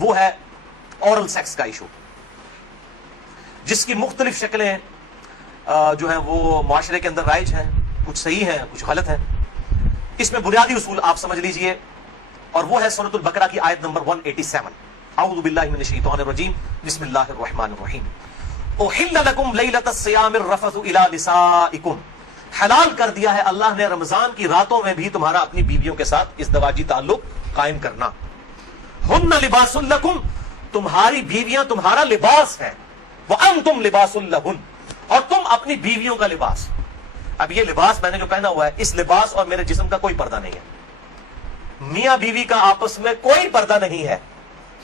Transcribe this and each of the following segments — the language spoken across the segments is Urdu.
وہ ہے اورل سیکس کا ایشو، جس کی مختلف شکلیں جو ہیں وہ معاشرے کے اندر رائج ہیں، کچھ صحیح ہیں کچھ غلط ہیں۔ اس میں بنیادی اصول آپ سمجھ لیجئے، اور وہ ہے سورۃ البقرہ کی آیت نمبر 187، اعوذ باللہ من الشیطان الرجیم، بسم اللہ الرحمن الرحیم، احل لکم لیلۃ الصیام الرفث الی نسائکم، حلال کر دیا ہے اللہ نے رمضان کی راتوں میں بھی تمہارا اپنی بیویوں کے ساتھ ازدواجی تعلق قائم کرنا۔ ہن لباس لکم، تمہاری بیویاں تمہارا لباس ہے، وانتم لباس لہن، اور تم اپنی بیویوں کا لباس۔ اب یہ لباس میں نے جو پہنا ہوا ہے، اس لباس اور میرے جسم کا کوئی پردہ نہیں ہے، میاں بیوی کا آپس میں کوئی پردہ نہیں ہے،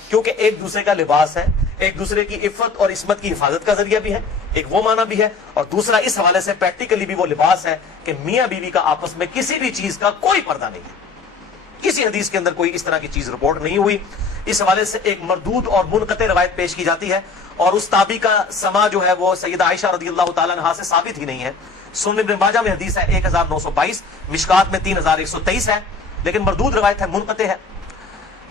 کیونکہ ایک دوسرے کا لباس ہے، ایک دوسرے کی عفت اور عصمت کی حفاظت کا ذریعہ بھی ہے، ایک وہ معنی بھی ہے، اور دوسرا اس حوالے سے پریکٹیکلی بھی وہ لباس ہے کہ میاں بیوی کا آپس میں کسی بھی چیز کا کوئی پردہ نہیں ہے۔ کسی حدیث کے اندر کوئی اس طرح کی چیز رپورٹ نہیں ہوئی۔ اس حوالے سے ایک مردود اور منقطع روایت پیش کی جاتی ہے، اور اس تابعی کا سما جو ہے وہ سیدہ عائشہ رضی اللہ تعالیٰ عنہا سے ثابت ہی نہیں ہے۔ سنن ابن ماجہ میں حدیث ہے 1922، مشکات میں 3123 ہے، لیکن مردود روایت ہے، منقطع ہے،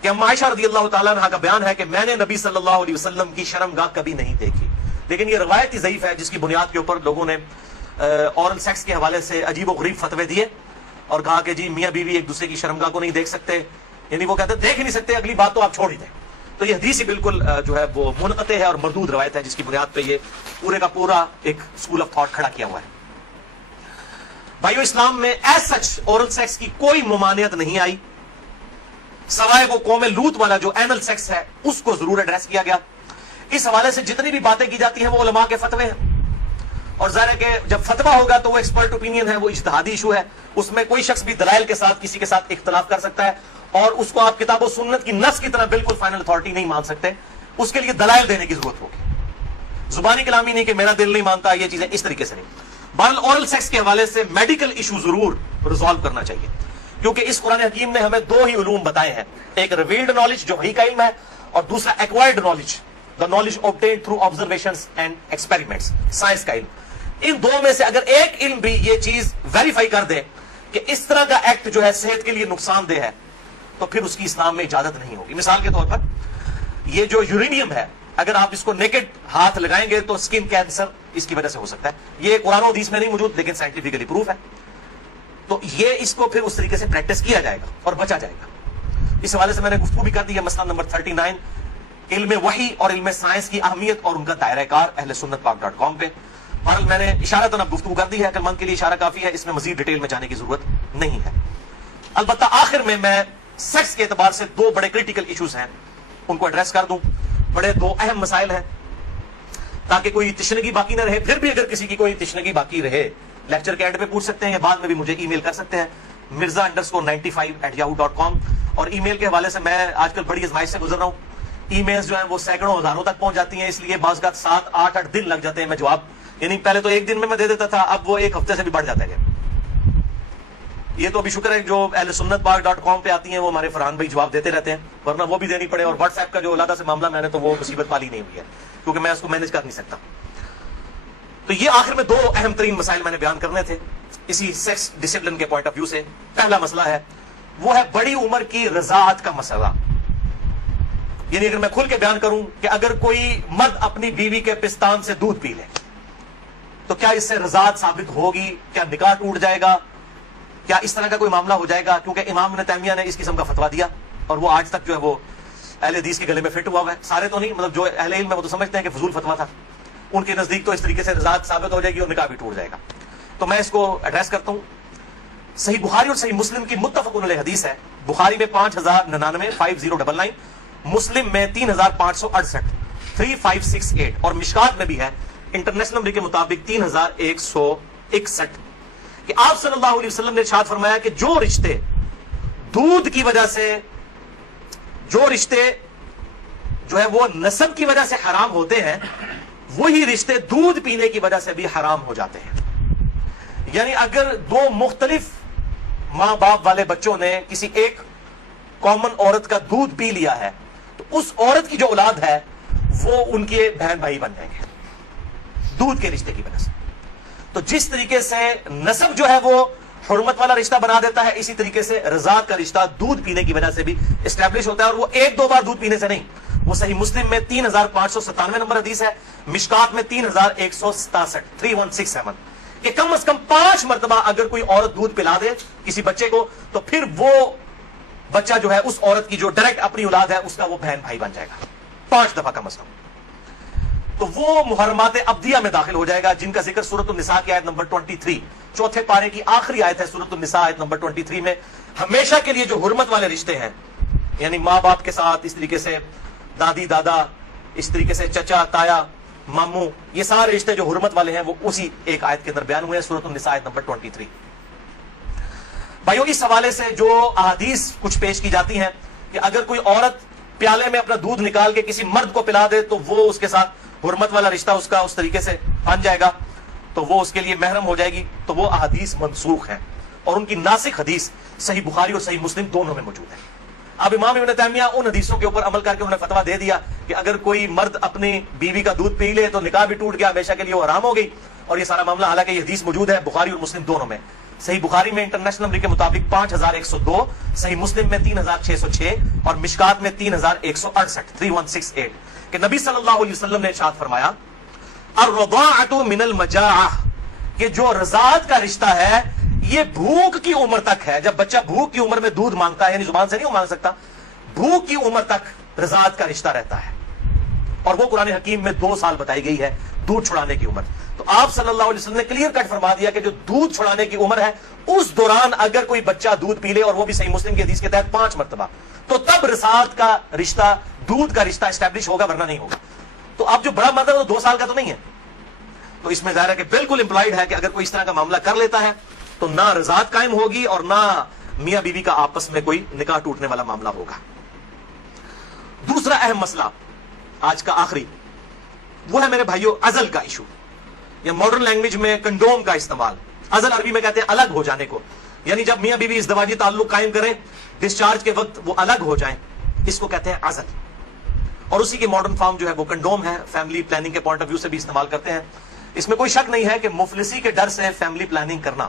کہ اما عائشہ رضی اللہ تعالیٰ عنہ کا بیان ہے کہ میں نے نبی صلی اللہ علیہ وسلم کی شرمگاہ کبھی نہیں دیکھی۔ لیکن یہ روایت ہی ضعیف ہے، جس کی بنیاد کے اوپر لوگوں نے اورل سیکس کے حوالے سے عجیب و غریب فتوے دیے، اور کہا کہ جی میاں بیوی ایک دوسرے کی شرمگاہ کو نہیں دیکھ سکتے، یعنی وہ کہتے دیکھ ہی نہیں سکتے، اگلی بات تو آپ چھوڑ ہی دیں۔ تو یہ حدیث ہی بالکل جو ہے وہ منقطع ہے اور مردود روایت ہے، جس کی بنیاد پہ یہ پورے کا پورا ایک اسکول آف تھاٹ کھڑا کیا ہوا ہے۔ بھائیو، اسلام میں ایز سچ اورل سیکس کی کوئی ممانعت نہیں آئی، سوائے وہ قوم لوط والا جو اینل سیکس ہے اس کو ضرور ایڈریس کیا گیا۔ اس حوالے سے جتنی بھی باتیں کی جاتی ہیں وہ علماء کے فتوے ہیں، اور ظاہر ہے کہ جب فتویٰ ہوگا تو وہ ایکسپرٹ اوپینین ہے، وہ اجتہادی ایشو ہے، اس میں کوئی شخص بھی دلائل کے ساتھ کسی کے ساتھ اختلاف کر سکتا ہے، اور اس کو آپ کتاب و سنت کی نص کی طرح بالکل فائنل اتھارٹی نہیں مان سکتے، اس کے لیے دلائل دینے کی ضرورت ہوگی، زبانی کلامی نہیں کہ میرا دل نہیں مانتا، یہ چیزیں اس طریقے سے نہیں۔ بہرحال اورل سیکس کے حوالے سے میڈیکل ایشو ضرور ریزالو کرنا چاہیے، کیونکہ اس قرآن حکیم نے ہمیں دو ہی علوم بتائے ہیں، ایک ریویلڈ نالج جو وحی کا علم ہے، اور دوسرا acquired knowledge, the knowledge obtained through observations and experiments، science کا علم۔ ان دو میں سے اگر ایک علم بھی یہ چیز ویریفائی کر دے کہ اس طرح کا ایکٹ جو ہے صحت کے لیے نقصان دہ ہے، تو پھر اس کی اسلام میں اجازت نہیں ہوگی۔ مثال کے طور پر یہ جو یورینیم ہے، اگر آپ اس کو نیکڈ ہاتھ لگائیں گے تو سکن کینسر اس کی وجہ سے ہو سکتا ہے، یہ قرآن و حدیث میں نہیں موجود لیکن سائنٹیفکلی پروف ہے، تو یہ اس کو پھر اس طریقے سے پریکٹس کیا جائے گا اور بچا جائے گا۔ اس حوالے سے میں نے گفتگو بھی کر دی ہے، مسئلہ نمبر 39، علم وحی اور علم سائنس کی اہمیت اور ان کا دائرہ کار، اہل سنت پاک .com پہ۔ بہرحال میں نے اشارتاً اب گفتگو کر دی ہے، عقل مند کے لیے اشارہ کافی ہے، اس میں مزید ڈیٹیل میں جانے کی ضرورت نہیں ہے۔ البتہ آخر میں سیکس کے اعتبار سے دو بڑے کریٹیکل ایشوز ہیں، ان کو ایڈریس کر دوں۔ بڑے دو اہم مسائل ہیں، تاکہ کوئی تشنگی باقی نہ رہے۔ پھر بھی اگر کسی کی کوئی تشنگی باقی رہے، لیکچر کے اینڈ پہ پوچھ سکتے ہیں، یا بعد میں بھی مجھے ای میل کر سکتے ہیں، mirza_95@yahoo.com۔ اور ای میل کے حوالے سے میں آج کل بڑی آزمائش سے گزر رہا ہوں، ای میلز جو ہیں وہ سینکڑوں ہزاروں تک پہنچ جاتی ہیں، اس لیے بعض اوقات 7-8 دن لگ جاتے ہیں میں جواب، یعنی پہلے تو ایک دن میں دے دیتا تھا، اب وہ ایک ہفتے سے بھی بڑھ جاتا ہے۔ یہ تو ابھی شکر ہے جو اہل سنت پاک .com پہ آتی ہیں وہ ہمارے فرحان بھائی جواب دیتے رہتے ہیں، ورنہ وہ بھی دینی پڑے، اور واٹس ایپ کا جو علیحدہ سے معاملہ میں نے تو وہ مصیبت پالی نہیں ہوئی ہے، کیونکہ میں اس کو مینج کر نہیں سکتا۔ تو یہ آخر میں دو اہم ترین مسائل میں نے بیان کرنے تھے اسی سیکس ڈسپلن کے پوائنٹ آف ویو سے۔ پہلا مسئلہ ہے وہ ہے بڑی عمر کی رضاعت کا مسئلہ، یعنی اگر میں کھل کے بیان کروں کہ اگر کوئی مرد اپنی بیوی کے پستان سے دودھ پی لے تو کیا اس سے رضاعت ثابت ہوگی، کیا نکاح ٹوٹ جائے گا، کیا اس طرح کا کوئی معاملہ ہو جائے گا؟ کیونکہ امام ابن تیمیہ نے اس قسم کا فتویٰ دیا، اور وہ آج تک جو ہے وہ اہل حدیث کے گلے میں فٹ ہوا ہوا ہے۔ سارے تو نہیں، مطلب جو اہل علم ہے وہ تو سمجھتے ہیں کہ فضول فتویٰ تھا، ان کے نزدیک تو اس طریقے سے رضاعت ثابت ہو جائے گی اور نکاح بھی ٹوٹ جائے گا۔ تو میں اس کو ایڈریس کرتا ہوں۔ صحیح بخاری اور صحیح مسلم کی متفق علیہ حدیث ہے، بخاری میں 5099 5099، مسلم میں 3568 3568، اور مشکات میں بھی ہے انٹرنیشنل نمبر کے مطابق 3161، کہ آپ صلی اللہ علیہ وسلم نے ارشاد فرمایا کہ جو رشتے دودھ کی وجہ سے، جو رشتے جو ہے وہ نسب کی وجہ سے حرام ہوتے ہیں، وہی رشتے دودھ پینے کی وجہ سے بھی حرام ہو جاتے ہیں۔ یعنی اگر دو مختلف ماں باپ والے بچوں نے کسی ایک کامن عورت کا دودھ پی لیا ہے تو اس عورت کی جو اولاد ہے وہ ان کے بہن بھائی بن جائیں گے دودھ کے رشتے کی وجہ سے۔ تو جس طریقے سے نسب جو ہے وہ حرمت والا رشتہ بنا دیتا ہے، اسی طریقے سے رضاعت کا رشتہ دودھ پینے کی وجہ سے بھی اسٹیبلش ہوتا ہے، اور وہ ایک دو بار دودھ پینے سے نہیں، وہ صحیح مسلم میں 3597 نمبر حدیث ہے، مشکات میں 3167 3167 کہ کم از کم 5 مرتبہ اگر کوئی عورت دودھ پلا دے کسی بچے کو تو پھر وہ بچہ جو ہے اس عورت کی جو ڈائریکٹ اپنی اولاد ہے اس کا وہ بہن بھائی بن جائے گا 5 دفعہ کم از کم، تو وہ محرمات ابدیہ میں داخل ہو جائے گا جن کا ذکر سورۃ النساء کی آیت نمبر 23 چوتھے پارے کی آخری آیت ہے سورۃ النساء آیت نمبر 23 میں ہمیشہ کے لیے جو حرمت والے رشتے ہیں، یعنی ماں باپ کے ساتھ، اس طریقے سے دادی دادا، اس طریقے سے چچا تایا ماموں، یہ سارے رشتے جو حرمت والے ہیں وہ اسی ایک آیت کے اندر بیان ہوئے ہیں سورۃ النساء آیت نمبر 23۔ بھائیو اس حوالے سے جو احادیث کچھ پیش کی جاتی ہیں کہ اگر کوئی عورت پیالے میں اپنا دودھ نکال کے کسی مرد کو پلا دے تو وہ اس کے ساتھ حرمت والا رشتہ اس کا اس طریقے سے بن جائے گا، تو وہ اس کے لیے محرم ہو جائے گی، تو وہ احادیث منسوخ ہیں اور ان کی ناسخ حدیث صحیح بخاری اور صحیح مسلم دونوں میں موجود ہے۔ اب امام ابن تیمیہ ان حدیثوں کے اوپر عمل کر کے انہوں نے فتویٰ دے دیا کہ اگر کوئی مرد اپنی بیوی کا دودھ پی لے تو نکاح بھی ٹوٹ گیا، ہمیشہ کے لیے وہ حرام ہو گئی، اور یہ سارا معاملہ حالانکہ یہ حدیث موجود ہے بخاری اور مسلم دونوں میں۔ صحیح بخاری میں انٹرنیشنل نمبر کے مطابق 5102، صحیح مسلم میں 3606 اور مشکات میں 3168 3168 کہ نبی صلی اللہ علیہ وسلم نے ارشاد فرمایا الرضاعۃ من المجاعہ کہ جو رضاعت کا رشتہ ہے یہ بھوک کی عمر تک ہے۔ جب بچہ بھوک کی عمر میں دودھ مانگتا ہے، یعنی زبان سے نہیں مانگ سکتا، بھوک کی عمر تک رضاعت کا رشتہ رہتا ہے، اور وہ قرآن حکیم میں 2 سال بتائی گئی ہے دودھ چھڑانے کی عمر۔ تو آپ صلی اللہ علیہ وسلم نے کلیئر کٹ فرما دیا کہ جو دودھ چھڑانے کی عمر ہے اس دوران اگر کوئی بچہ دودھ پی لے، اور وہ بھی صحیح مسلم کی حدیث کے تحت 5 مرتبہ، تو تب رضاعت کا رشتہ، دودھ کا رشتہ اسٹیبلش ہوگا، ورنہ نہیں ہوگا۔ تو اب جو بڑا مرد ہے وہ 2 سال کا تو نہیں ہے، تو اس میں ظاہر ہے کہ بالکل امپلائڈ ہے کہ اگر کوئی اس طرح کا معاملہ کر لیتا ہے تو نہ رضاعت قائم ہوگی اور نہ میاں بیوی کا آپس میں کوئی نکاح ٹوٹنے والا معاملہ ہوگا۔ دوسرا اہم مسئلہ آج کا آخری وہ ہے میرے بھائیو عزل کا ایشو، یا ماڈرن لینگویج میں کنڈوم کا استعمال۔ عزل عربی میں کہتے ہیں الگ ہو جانے کو، یعنی جب میاں بیوی ازدواجی تعلق قائم کریں، ڈسچارج کے وقت وہ الگ ہو جائیں، اس کو کہتے ہیں عزل، اور اسی کی ماڈرن فارم جو ہے وہ کنڈوم ہے۔ فیملی پلاننگ کے پوائنٹ آف ویو سے بھی استعمال کرتے ہیں۔ اس میں کوئی شک نہیں ہے کہ مفلسی کے ڈر سے فیملی پلاننگ کرنا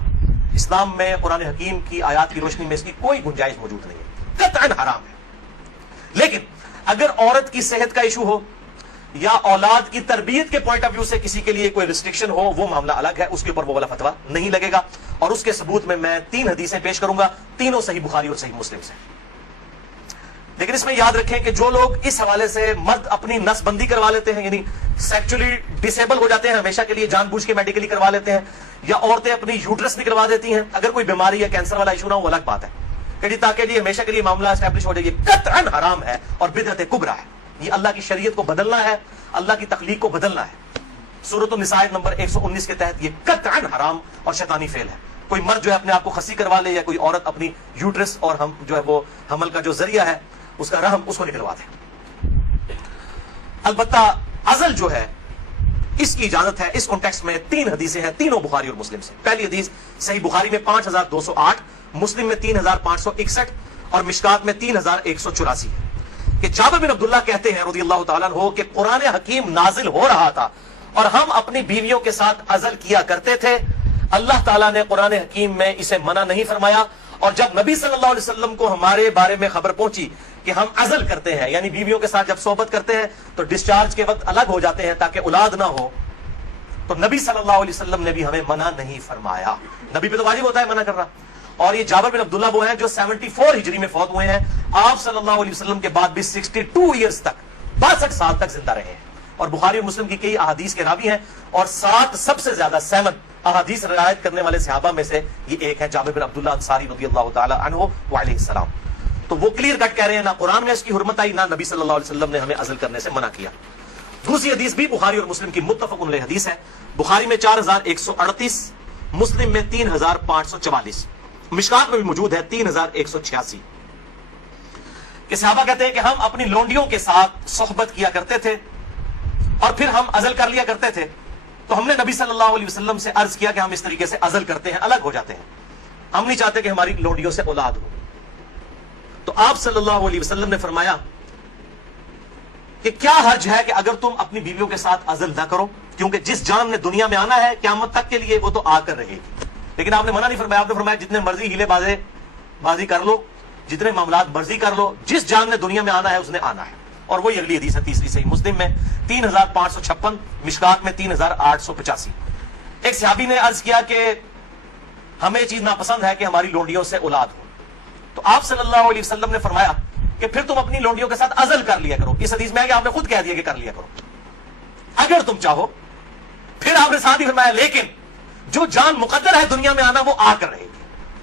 اسلام میں قرآن حکیم کی آیات کی روشنی میں اس کی کوئی گنجائش موجود نہیں ہے، قطعاً حرام ہے۔ لیکن اگر عورت کی صحت کا ایشو ہو یا اولاد کی تربیت کے پوائنٹ آف ویو سے کسی کے لیے کوئی ریسٹرکشن ہو، وہ معاملہ الگ ہے، اس کے اوپر وہ والا فتویٰ نہیں لگے گا، اور اس کے ثبوت میں 3 حدیثیں پیش کروں گا، تینوں صحیح بخاری اور صحیح مسلم سے۔ لیکن اس میں یاد رکھیں کہ جو لوگ اس حوالے سے مرد اپنی نس بندی کروا لیتے ہیں، یعنی سیکچولی ڈسیبل ہو جاتے ہیں، ہمیشہ کے لیے جان بوجھ کے میڈیکلی کروا لیتے ہیں، یا عورتیں اپنی یوٹرس نکلوا دیتی ہیں، اگر کوئی بیماری یا کینسر والا ایشو نہ ہو وہ الگ بات ہے کہ جی تاکہ جی ہمیشہ کے لیے معاملہ اسٹیبلش ہو جائے، یہ قطعاً حرام ہے اور بدعت کبریٰ ہے۔ یہ اللہ کی شریعت کو بدلنا ہے، اللہ کی تخلیق کو بدلنا ہے۔ سورۃ النساء نمبر 119 کے تحت یہ قطعاً حرام اور شیطانی فعل ہے۔ کوئی مرد جو ہے اپنے آپ کو خسی کروا لے، یا کوئی عورت اپنی یوٹرس اور ہم جو ہے وہ حمل کا جو ذریعہ ہے اس کا رحم اس کو نکلوا دے۔ البتہ عزل جو ہے اس کی اجازت ہے۔ اس کانٹیکسٹ میں 3 حدیثیں ہیں، تینوں بخاری اور مسلم سے۔ پہلی حدیث صحیح بخاری میں 5208، مسلم میں 3561 اور مشکات میں 3184 کہ جابر بن عبداللہ کہتے ہیں رضی اللہ تعالیٰ عنہ کہ قرآن حکیم نازل ہو رہا تھا اور ہم اپنی بیویوں کے ساتھ عزل کیا کرتے تھے، اللہ تعالیٰ نے قرآن حکیم میں اسے منع نہیں فرمایا، اور جب نبی صلی اللہ علیہ وسلم کو ہمارے بارے میں خبر پہنچی کہ ہم عزل کرتے ہیں، یعنی بیویوں کے ساتھ جب صحبت کرتے ہیں تو ڈسچارج کے وقت الگ ہو جاتے ہیں تاکہ اولاد نہ ہو، تو نبی صلی اللہ علیہ وسلم نے بھی ہمیں منع نہیں فرمایا۔ نبی پہ تو واجب ہوتا ہے منع کرنا، اور یہ جابر بن عبداللہ وہ ہیں جو 74 ہجری میں فوت ہوئے ہیں، آپ صلی اللہ علیہ وسلم کے بعد بھی 62 ایئرز تک، 62 سال تک زندہ رہے ہیں، اور بخاری اور مسلم کی کئی احادیث کے راوی ہیں، اور 7 سب سے زیادہ 7 احادیث روایت کرنے والے صحابہ میں سے یہ ایک ہے جابر بن عبداللہ انصاری رضی اللہ تعالی عنہ وعلیہ السلام۔ تو وہ کلیئر کٹ کہہ رہے ہیں نہ قرآن میں اس کی حرمت آئی، نہ نبی صلی اللہ علیہ وسلم نے ہمیں عزل کرنے سے منع کیا۔ دوسری حدیث بھی بخاری اور مسلم کی متفق علیہ حدیث ہے، بخاری میں 4138، مسلم میں 3544، مشکات میں بھی موجود ہے 3186 کہ صحابہ کہتے ہیں کہ ہم اپنی لونڈیوں کے ساتھ صحبت کیا کرتے تھے اور پھر ہم عزل کر لیا کرتے تھے، تو ہم نے نبی صلی اللہ علیہ وسلم سے عرض کیا کہ ہم اس طریقے سے عزل کرتے ہیں، الگ ہو جاتے ہیں، ہم نہیں چاہتے کہ ہماری لونڈیوں سے اولاد ہو۔ تو آپ صلی اللہ علیہ وسلم نے فرمایا کہ کیا حرج ہے کہ اگر تم اپنی بیویوں کے ساتھ عزل نہ کرو، کیونکہ جس جان نے دنیا میں آنا ہے قیامت تک کے لیے وہ تو آ کر رہے گی۔ لیکن آپ نے منع نہیں فرمایا، آپ نے فرمایا جتنے مرضی ہیلے بازی کر لو، جتنے معاملات مرضی کر لو، جس جان نے دنیا میں آنا ہے اس نے آنا ہے۔ اور وہی اگلی حدیث ہے تیسری صحیح مسلم میں 3556، مشکات میں 3885۔ ایک صحابی نے عرض کیا کہ ہمیں یہ چیز ناپسند ہے کہ ہماری لونڈیوں سے اولاد ہو، تو آپ صلی اللہ علیہ وسلم نے فرمایا کہ پھر تم اپنی لونڈیوں کے ساتھ عزل کر لیا کرو۔ اس حدیث میں ہے کہ آپ نے خود کہہ دیا کہ کر لیا کرو اگر تم چاہو۔ پھر آپ نے ساتھ ہی فرمایا لیکن جو جان مقدر ہے دنیا میں آنا وہ آ کر رہے گی۔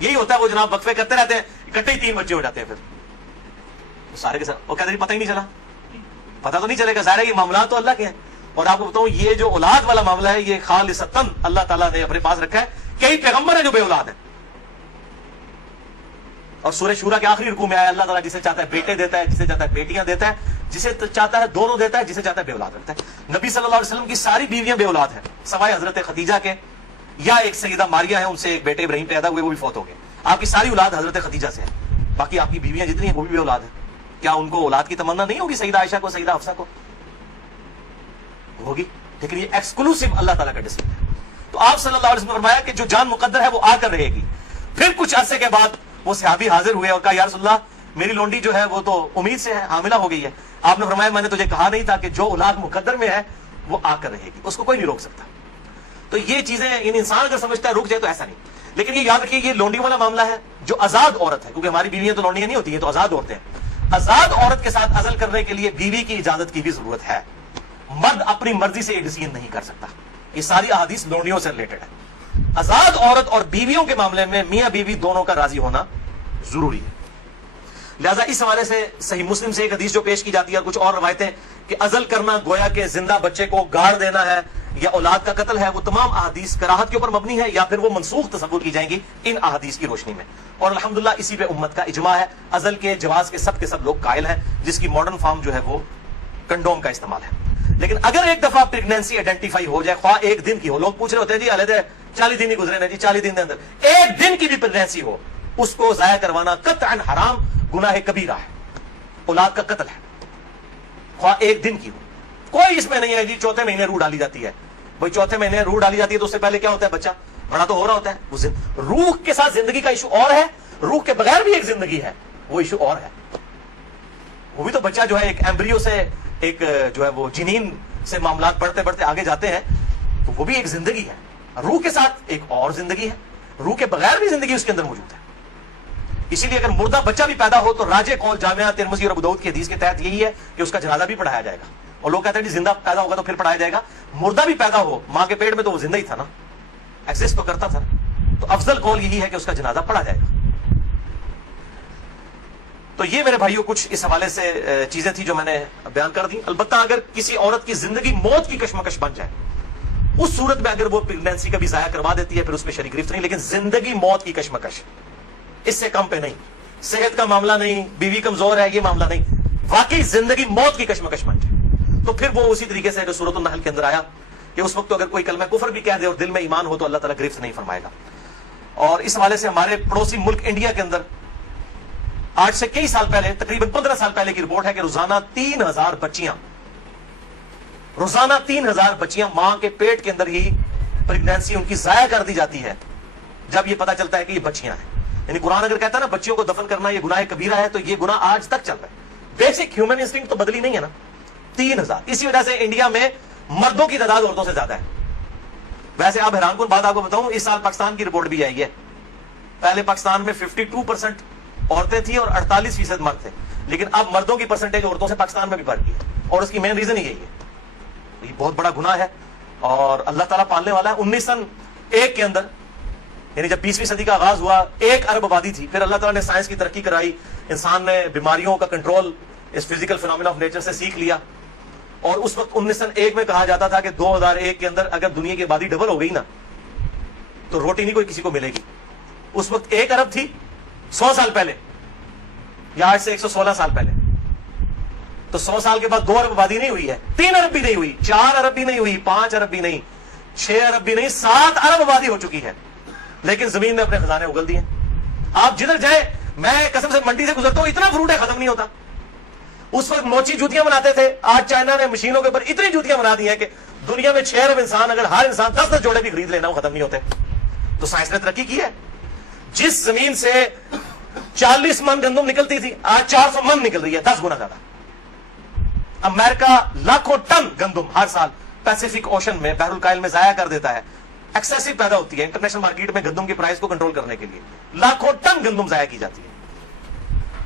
یہی ہوتا ہے، وہ جناب وقفے کرتے رہتے ہیں، اکٹھے ہی 3 بچے ہو جاتے ہیں، پھر سارے کے ساتھ وہ کہتے ہیں پتہ ہی نہیں چلا، پتہ تو نہیں چلے گا، ظاہر ہے یہ معاملات تو اللہ کے ہیں۔ اور آپ کو بتاؤں یہ جو اولاد والا معاملہ ہے یہ خالصتاً اللہ تعالیٰ نے اپنے پاس رکھا ہے۔ کئی پیغمبر ہیں جو بے اولاد ہیں، اور سورہ شورا کے آخری رکوع میں آیا اللہ تعالیٰ جسے چاہتا ہے بیٹے دیتا ہے، جسے چاہتا ہے بیٹیاں دیتا ہے، جسے چاہتا ہے دونوں دیتا ہے، جسے چاہتا ہے بے اولاد رکھتا ہے۔ نبی صلی اللہ علیہ وسلم کی ساری بیویاں بے اولاد ہیں سوائے حضرت خدیجہ کے، یا ایک سیدہ ماریہ ہیں، ان سے ایک بیٹے ابراہیم پیدا ہوئے، وہ بھی فوت ہو گئے۔ آپ کی ساری اولاد حضرت خدیجہ سے ہے، باقی آپ کی بیویاں جتنی ہیں وہ بھی بے اولاد ہیں۔ کیا ان کو اولاد کی تمنا نہیں ہوگی؟ سیدہ عائشہ کو، سیدہ حفصہ کو ہوگی، لیکن یہ ایکسکلوسیو اللہ تعالیٰ کا ڈسپلن ہے۔ تو آپ صلی اللہ علیہ وسلم نے فرمایا کہ جو جان مقدر ہے وہ آ کر رہے گی۔ پھر کچھ عرصے کے بعد وہ صحابی حاضر ہوئے اور کہا یا رسول اللہ میری لونڈی جو ہے وہ تو امید سے ہے، حاملہ ہو گئی ہے۔ آپ نے فرمایا میں نے تجھے کہا نہیں تھا کہ جو اولاد مقدر میں ہے وہ آ کر رہے گی، اس کو کوئی نہیں روک سکتا۔ تو یہ چیزیں انسان اگر سمجھتا ہے رک جائے تو ایسا نہیں، لیکن یہ یاد رکھیے یہ لونڈی والا معاملہ ہے جو آزاد عورت ہے، کیونکہ ہماری بیویاں تو لونڈیاں نہیں ہوتی ہیں، تو آزاد عورتیں ہیں۔ آزاد عورت کے ساتھ عزل کرنے کے لیے بیوی کی اجازت کی بھی ضرورت ہے، مرد اپنی مرضی سے یہ ڈیسیژن نہیں کر سکتا۔ یہ ساری احادیث لونڈیوں سے ریلیٹڈ ہے۔ آزاد عورت اور بیویوں کے معاملے میں میاں بیوی دونوں کا راضی ہونا ضروری ہے۔ لہذا اس حوالے سے صحیح مسلم سے ایک حدیث جو پیش کی جاتی ہے اور کچھ اور روایتیں کہ عزل کرنا گویا کہ زندہ بچے کو گاڑ دینا ہے یا اولاد کا قتل ہے، وہ تمام احادیث کراہت کے اوپر مبنی ہے یا پھر وہ منسوخ تصور کی جائیں گی ان احادیث کی روشنی میں۔ اور الحمدللہ اسی پہ امت کا اجماع ہے، عزل کے جواز کے سب لوگ قائل ہیں، جس کی ماڈرن فارم جو ہے وہ کنڈوم کا استعمال ہے۔ لیکن اگر ایک دفعہ پریگنینسی آئیڈینٹیفائی ہو جائے، خواہ ایک دن کی ہو، لوگ پوچھ رہے ہوتے ہیں جی علیحدہ 40 دن ہی گزرے نا جی، 40 دن کے اندر ایک دن کی بھی پریگنینسی ہو، اس کو ضائع کروانا قطعاً حرام، گناہ کبیرہ ہے، اولاد کا قتل ہے، خواہ ایک دن کی ہو۔ کوئی اس میں نہیں ہے جی چوتھے مہینے روح ڈالی جاتی ہے، بھائی چوتھے مہینے روح ڈالی جاتی ہے تو اس سے پہلے کیا ہوتا ہے؟ بچہ بڑا تو ہو رہا ہوتا ہے۔ وہ روح کے ساتھ زندگی کا ایشو اور ہے، روح کے بغیر بھی ایک زندگی ہے، وہ ایشو اور ہے۔ وہ بھی تو بچہ جو ہے ایک ایمبریو سے ایک جو ہے وہ جنین سے معاملات بڑھتے بڑھتے آگے جاتے ہیں، تو وہ بھی ایک زندگی ہے۔ روح کے ساتھ ایک اور زندگی ہے، روح کے بغیر بھی زندگی اس کے اندر موجود ہے۔ اسی لیے اگر مردہ بچہ بھی پیدا ہو تو راجح قول جامعہ ترمذی اور ابو داؤد کی حدیث کے تحت یہی ہے کہ اس کا جنازہ بھی پڑھایا جائے گا۔ اور لوگ کہتے ہیں زندہ پیدا ہوگا تو پھر پڑھایا جائے گا، مردہ بھی پیدا ہو ماں کے پیٹ میں تو وہ زندہ ہی تھا نا، ایکسسٹ تو کرتا تھا، تو افضل قول یہی ہے کہ اس کا جنازہ پڑھا جائے گا۔ تو یہ میرے بھائیوں کچھ اس حوالے سے چیزیں تھیں جو میں نے بیان کر دی۔ البتہ اگر کسی عورت کی زندگی موت کی کشمکش بن جائے، اس صورت میں اگر وہ پریگنینسی کا بھی ضائع کروا دیتی ہے پھر اس میں شرعی گرفت نہیں، لیکن زندگی موت کی کشمکش اس سے کم پہ نہیں، صحت کا معاملہ نہیں، بیوی کمزور ہے یہ معاملہ نہیں، واقعی زندگی موت کی کشمکش بن جائے تو پھر وہ اسی طریقے سے جو سورۃ النحل کے اندر آیا کہ اس وقت تو اگر کوئی کلمہ کفر بھی کہہ دے اور دل میں ایمان ہو تو اللہ تعالیٰ گرفت نہیں فرمائے گا۔ اور اس حوالے سے ہمارے پڑوسی ملک انڈیا کے اندر آج سے کئی سال پہلے، تقریباً 15 سال پہلے کی رپورٹ ہے کہ روزانہ 3000 بچیاں ماں کے پیٹ کے اندر ہی پریگنینسی ان کی ضائع کر دی جاتی ہے جب یہ پتا چلتا ہے کہ یہ بچیاں ہیں۔ یعنی قرآن اگر کہتا ہے نا بچیوں کو دفن کرنا یہ گناہ کبیرہ ہے، تو یہ گناہ آج تک چل رہا ہے۔ بیسک ہیومن انسٹنکٹ تو بدلی نہیں ہے نا۔ 3000، اسی وجہ سے انڈیا میں مردوں کی تعداد عورتوں سے زیادہ ہے۔ ویسے آپ حیران کن بات آپ کو بتاؤں، اس سال پاکستان کی رپورٹ بھی آئی ہے، پہلے پاکستان میں 52% عورتیں تھیں اور 48% مرد تھے، لیکن اب مردوں کی پرسنٹیج عورتوں سے پاکستان میں بھی بڑھ گئی ہے، اور اس کی مین ریزن یہی ہے۔ یہ بہت بڑا گناہ ہے اور اللہ تعالیٰ پالنے والا ہے۔ 1901 کے اندر، یعنی جب 20ویں صدی کا آغاز ہوا، 1 ارب آبادی تھی، پھر اللہ تعالیٰ نے سائنس کی ترقی کرائی، انسان نے بیماریوں کا کنٹرول اس فزیکل فینومینا آف نیچر سے سیکھ لیا، اور اس وقت 1901 میں کہا جاتا تھا کہ 2001 کے اندر اگر دنیا کی آبادی ڈبل ہو گئی نا تو روٹی نہیں کوئی کسی کو ملے گی۔ اس وقت 1 ارب تھی 100 سال پہلے، یا آج سے 116 سال پہلے، تو 100 سال کے بعد 2 ارب آبادی نہیں ہوئی ہے، 3 ارب بھی نہیں ہوئی، 4 ارب بھی نہیں ہوئی، 5 ارب بھی نہیں، 6 ارب بھی نہیں، 7 ارب آبادی ہو چکی ہے، لیکن زمین نے اپنے خزانے اگل دیے۔ آپ جدھر جائیں، میں قسم سے منڈی سے گزرتا ہوں، اتنا فروٹ ہے ختم نہیں ہوتا۔ اس وقت موچی جوتیاں بناتے تھے، آج چائنا نے مشینوں کے اوپر اتنی جوتیاں بنا دی ہیں کہ دنیا میں 6 ارب انسان اگر ہر انسان 10 جوڑے بھی خرید لینا وہ ختم نہیں ہوتے۔ تو سائنس نے ترقی کی ہے۔ جس زمین سے 40 من گندم نکلتی تھی آج 400 من نکل رہی ہے، 10 گنا زیادہ۔ امریکہ لاکھوں ٹن گندم ہر سال پیسیفک اوشن میں بحر الکاہل میں ضائع کر دیتا ہے. ایکسیسو پیدا ہوتی ہے انٹرنیشنل مارکیٹ میں گندم کی پرائس کو کنٹرول کرنے کے لیے. لاکھوں ٹن گندم ضائع کی جاتی ہے,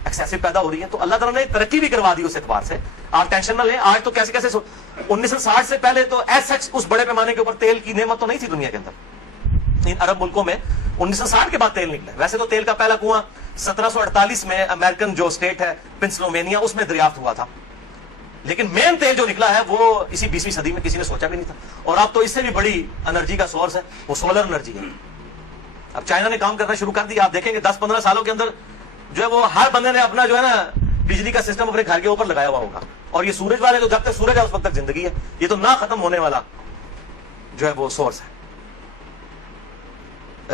ایکسیسو پیدا ہو رہی ہے. تو اللہ تعالیٰ نے ترقی بھی کروا دی اس اعتبار سے. آپ ٹینشن نہ لیں. آج تو کیسے 1960 سے پہلے تو ایز سچ اس بڑے پیمانے کے اوپر تیل کی نعمت تو نہیں تھی دنیا کے اندر. ان عرب ملکوں میں 1960 کے بعد تیل نکلا. ویسے تو تیل کا پہلا کنواں 1748 میں امریکن جو اسٹیٹ ہے پنسلوینیا اس میں دریافت ہوا تھا, لیکن مین تیل جو نکلا ہے وہ اسی 20ویں صدی میں کسی نے سوچا بھی نہیں تھا. اور اب تو اس سے بھی بڑی انرجی کا سورس ہے, وہ سولر انرجی ہے. اب چائنا نے کام کرنا شروع کر دیا. آپ دیکھیں گے 10-15 سالوں کے اندر جو ہے وہ ہر بندے نے اپنا جو ہے نا بجلی کا سسٹم اپنے گھر کے اوپر لگایا ہوا ہوگا. اور یہ سورج والے تو جب تک سورج ہے اس وقت تک زندگی ہے. یہ تو نہ ختم ہونے والا جو ہے وہ سورس ہے,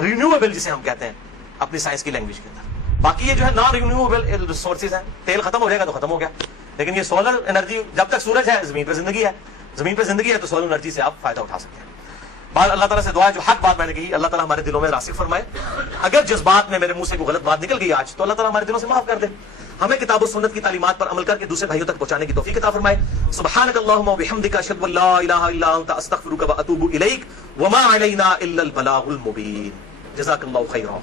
رینیویبل جسے ہم کہتے ہیں اپنی سائنس کی لینگویج کے اندر. باقی یہ جو ہے نان رینیویبل ریسورسز ہیں. تیل ختم ہو جائے گا تو ختم ہو گیا, لیکن یہ سولر انرجی جب تک سورج ہے زمین پہ زندگی ہے. زمین پہ زندگی ہے تو سولر انرجی سے آپ فائدہ اٹھا سکتے ہیں. بات اللہ تعالیٰ سے دعا ہے جو حق بات میں نے کہی اللہ تعالیٰ ہمارے دلوں میں راسخ فرمائے. اگر جذبات میں میرے منہ سے کوئی غلط بات نکل گئی آج تو اللہ تعالیٰ ہمارے دلوں سے معاف کر دے. ہمیں کتاب و سنت کی تعلیمات پر عمل کر کے دوسرے بھائیوں تک پہنچانے کی توفیق عطا فرمائے. سبحانک اللہم و بحمدک اشہد ان لا الہ الا انت استغفرک و اتوب الیک وما علینا الا البلاغ المبین. جزاک اللہ خیرا.